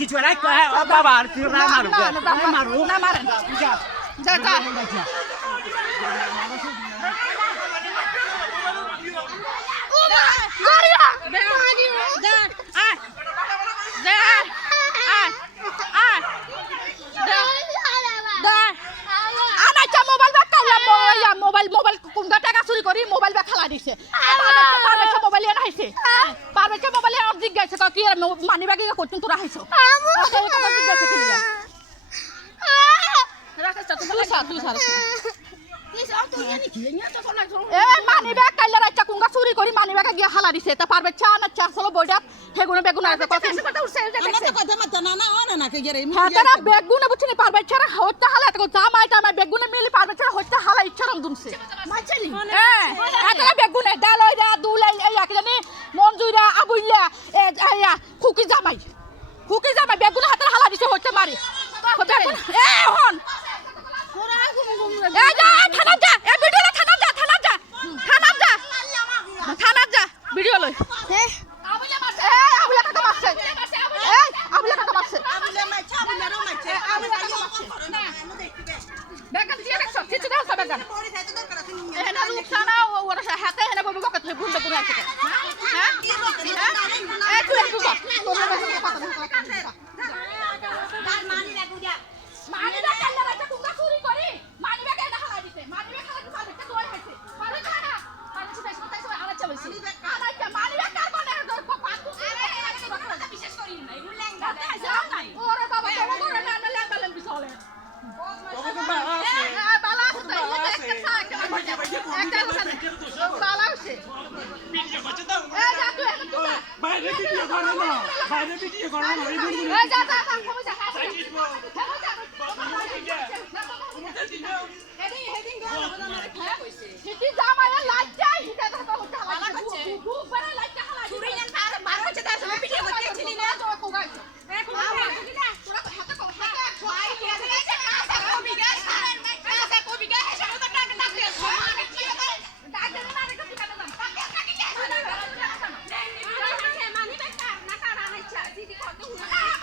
কিছু নাই বাবা আর কি না মারু না মারেন যা যা মোবাইল কোনটা টাকা চুরি করি মোবাইল বা খেলা দিছে মোবাইল এনে হাইছে পারবেছে মোবাইল জিজ্ঞাসা কি মানি বাকি করছেন তোরা হাইছো মানি ব্যাগ কাইলা রাইচা কুঙ্গা চুরি করি মানি ব্যাগে গিয়া হালা দিছে তা পারবে চা না চা চলো বইটা হেগুনে বেগুন আছে কথা উঠছে কথা মাত্তা না না না কে গেরে হ্যাঁ তারা বেগুনে বুঝছিনি পারবে ছাড়া হত্যা হালা তো চা মাইটা মাই বেগুনে মিলি পারবে ছাড়া হত্যা হালা ইচ্ছারম দুনছে মাইছালি হ্যাঁ এতলা বেগুনে ডালইরা দুলাই এই এক জানি মনজুরা আবুইলা এয়া খুকি জামাই বেগুনে হাতের হালা দিছে হত্যা মারি বেগুন এ হন এ যা থানা যা এ ভিডিও থানা যা ভিডিও লই আবুলা মারছে আবুলা কাকা মারছে আবুলা মারছে বেগান দিয়ে রাখছো কিছু দাও বেগান এনা লুকসানা ওরা হাতে এনা বলবো কত ভুল করে আছে হ্যাঁ এই তুই একটু কর মানি ব্যাগ কাল্লা রাখা কুঙ্গা চুরি করি মানি ব্যাগ এনে হালা দিতে মানি ব্যাগ হালা দিতে পারবে তোর হাইছে পারবে না পারবে শুনে শুনতাই সবাই আলাদা হইছে আলাদা মানি ব্যাগ কার কোনে পাকু বিশেষ করি না এগুলো ল্যাংগা যাও নাই ওরে বাবা তোমার করে না না ল্যাংগা ল্যাংবি চলে বালা আছে একটা বালা আছে ভিডিও করতে দাও যা তুই এখন তুই বাইরে ভিডিও করো না এই যা কমে যা হেডিং সিটি জামাইয়া লাইট চাই হিটা তো হালা করছে খুব বড় লাইটটা হালা চুরি না তার মার হচ্ছে তার সঙ্গে ভিডিও করতেছিলি না